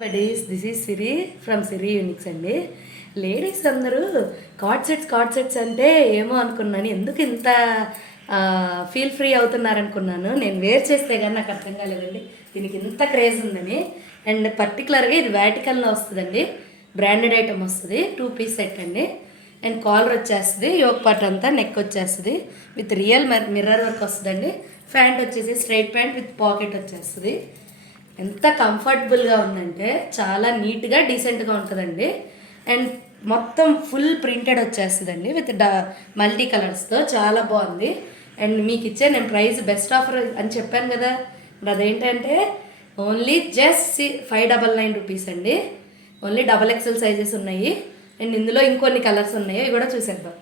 Buddies this is Siri from Siri Unix అండి. Ladies అందరూ card sets అంటే ఏమో అనుకున్నాను, ఎందుకు ఇంత ఫీల్ ఫ్రీ అవుతున్నారనుకున్నాను. నేను వేర్ చేస్తే కానీ నాకు అర్థం కాలేదండి దీనికి ఇంత క్రేజ్ ఉందని. అండ్ పర్టికులర్గా ఇది వ్యాటికల్లో వస్తుందండి, బ్రాండెడ్ ఐటమ్ వస్తుంది. 2 పీస్ సెట్ అండి. అండ్ కాలర్ వచ్చేస్తుంది, యోక్ పార్ట్ అంతా నెక్ వచ్చేస్తుంది విత్ రియల్ మిర్రర్ వర్క్ వస్తుందండి. ప్యాంట్ వచ్చేసి స్ట్రైట్ ప్యాంట్ విత్ పాకెట్ వచ్చేస్తుంది. ఎంత కంఫర్టబుల్గా ఉందంటే చాలా నీట్గా డీసెంట్గా ఉంటుందండి. అండ్ మొత్తం ఫుల్ ప్రింటెడ్ వచ్చేస్తుందండి విత్ మల్టీ కలర్స్తో, చాలా బాగుంది. అండ్ మీకు ఇచ్చే నేను ప్రైస్ బెస్ట్ ఆఫర్ అని చెప్పాను కదా, మరి అదేంటంటే ఓన్లీ జస్ట్ 599 రూపీస్ అండి. ఓన్లీ XXL సైజెస్ ఉన్నాయి. అండ్ ఇందులో ఇంకొన్ని కలర్స్ ఉన్నాయి, అవి కూడా చూసేద్దాం.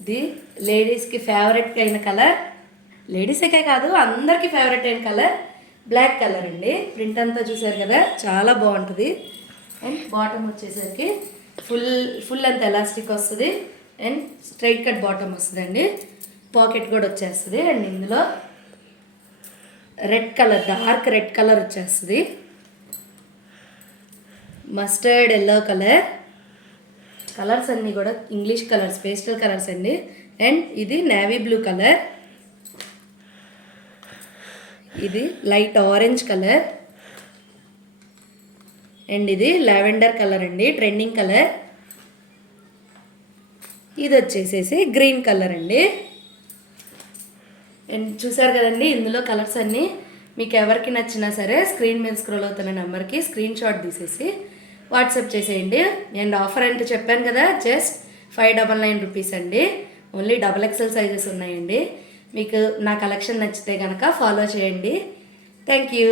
ఇది లేడీస్కి ఫేవరెట్ అయిన కలర్, లేడీస్కే కాదు అందరికీ ఫేవరెట్ అయిన కలర్ బ్లాక్ కలర్ అండి. ప్రింట్ అంతా చూసారు కదా, చాలా బాగుంటుంది. అండ్ బాటమ్ వచ్చేసరికి ఫుల్ అంత ఎలాస్టిక్ వస్తుంది. అండ్ స్ట్రైట్ కట్ బాటమ్ వస్తుందండి, పాకెట్ కూడా వచ్చేస్తుంది. అండ్ ఇందులో red colour, dark red colour వచ్చేస్తుంది, మస్టర్డ్ ఎల్లో కలర్, కలర్స్ అన్నీ కూడా ఇంగ్లీష్ కలర్స్, పేస్టల్ కలర్స్ అండి. అండ్ ఇది నేవీ బ్లూ కలర్, ఇది లైట్ ఆరెంజ్ కలర్, అండ్ ఇది లావెండర్ కలర్ అండి, ట్రెండింగ్ కలర్. ఇది వచ్చేసేసి గ్రీన్ కలర్ అండి. అండ్ చూసారు కదండి, ఇందులో కలర్స్ అన్నీ మీకు ఎవరికి నచ్చినా సరే స్క్రీన్ మీద స్క్రోల్ అవుతున్న నెంబర్కి స్క్రీన్ షాట్ తీసేసి వాట్సాప్ చేసేయండి. అండ్ ఆఫర్ అంటే చెప్పాను కదా, జస్ట్ 599 రూపీస్ అండి. ఓన్లీ XXL సైజెస్ ఉన్నాయండి. మీకు నా కలెక్షన్ నచ్చితే కనుక ఫాలో చేయండి. Thank you.